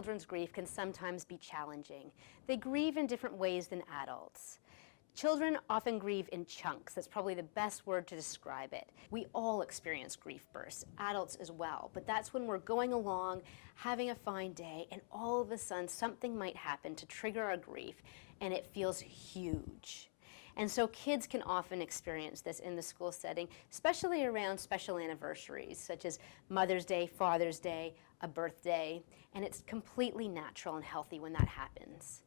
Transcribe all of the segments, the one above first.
children's grief can sometimes be challenging. They grieve in different ways than adults. Children often grieve in chunks. That's probably the best word to describe it. We all experience grief bursts, adults as well, but that's when we're going along, having a fine day, and all of a sudden something might happen to trigger our grief, and it feels huge. And so kids can often experience this in the school setting, especially around special anniversaries, such as Mother's Day, Father's Day, a birthday, and it's completely natural and healthy when that happens.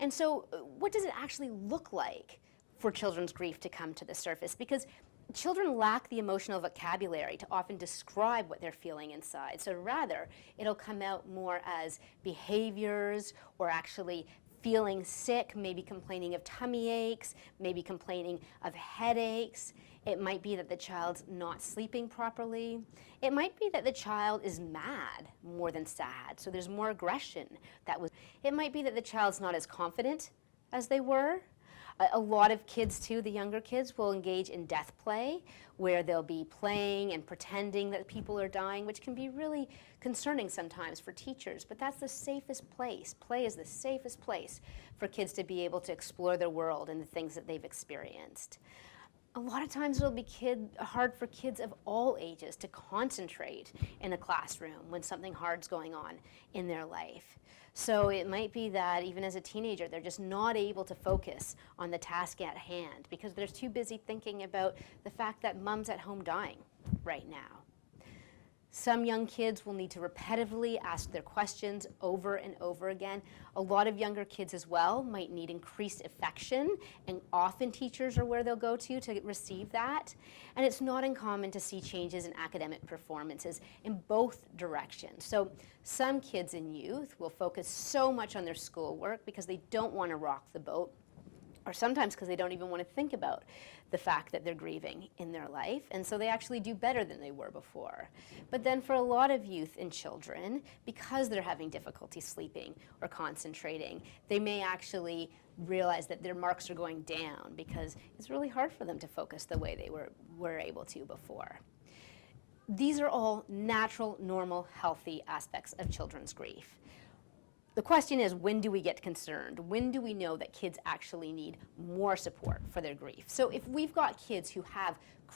And so what does it actually look like for children's grief to come to the surface? Because children lack the emotional vocabulary to often describe what they're feeling inside. So rather, it'll come out more as behaviors or actually feeling sick, maybe complaining of tummy aches, maybe complaining of headaches. It might be that the child's not sleeping properly. It might be that the child is mad more than sad, so there's more aggression. It might be that the child's not as confident as they were. A lot of kids too, the younger kids, will engage in death play, where they'll be playing and pretending that people are dying, which can be really concerning sometimes for teachers, but that's the safest place. Play is the safest place for kids to be able to explore their world and the things that they've experienced. A lot of times it'll be hard for kids of all ages to concentrate in a classroom when something hard's going on in their life. So it might be that even as a teenager, they're just not able to focus on the task at hand because they're too busy thinking about the fact that mom's at home dying right now. Some young kids will need to repetitively ask their questions over and over again. A lot of younger kids as well might need increased affection, and often teachers are where they'll go to receive that. And it's not uncommon to see changes in academic performances in both directions. So some kids and youth will focus so much on their schoolwork because they don't want to rock the boat, or sometimes because they don't even want to think about the fact that they're grieving in their life, and so they actually do better than they were before. But then for a lot of youth and children, because they're having difficulty sleeping or concentrating, they may actually realize that their marks are going down because it's really hard for them to focus the way they were able to before. These are all natural, normal, healthy aspects of children's grief. The question is, when do we get concerned? When do we know that kids actually need more support for their grief? So if we've got kids who have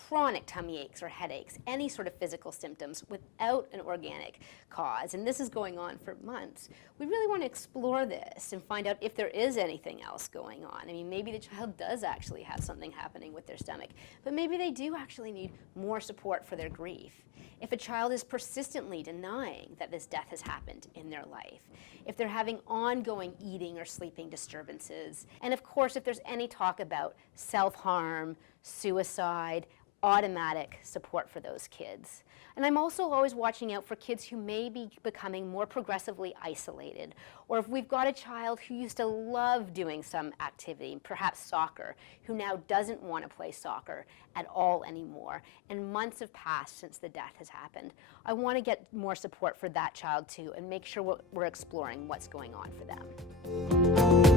chronic tummy aches or headaches, any sort of physical symptoms without an organic cause, and this is going on for months, we really want to explore this and find out if there is anything else going on. I mean, maybe the child does actually have something happening with their stomach, but maybe they do actually need more support for their grief. If a child is persistently denying that this death has happened in their life, if they're having ongoing eating or sleeping disturbances, and of course if there's any talk about self-harm, suicide, automatic support for those kids. And I'm also always watching out for kids who may be becoming more progressively isolated, or if we've got a child who used to love doing some activity, perhaps soccer, who now doesn't want to play soccer at all anymore, and months have passed since the death has happened. I want to get more support for that child too and make sure we're exploring what's going on for them.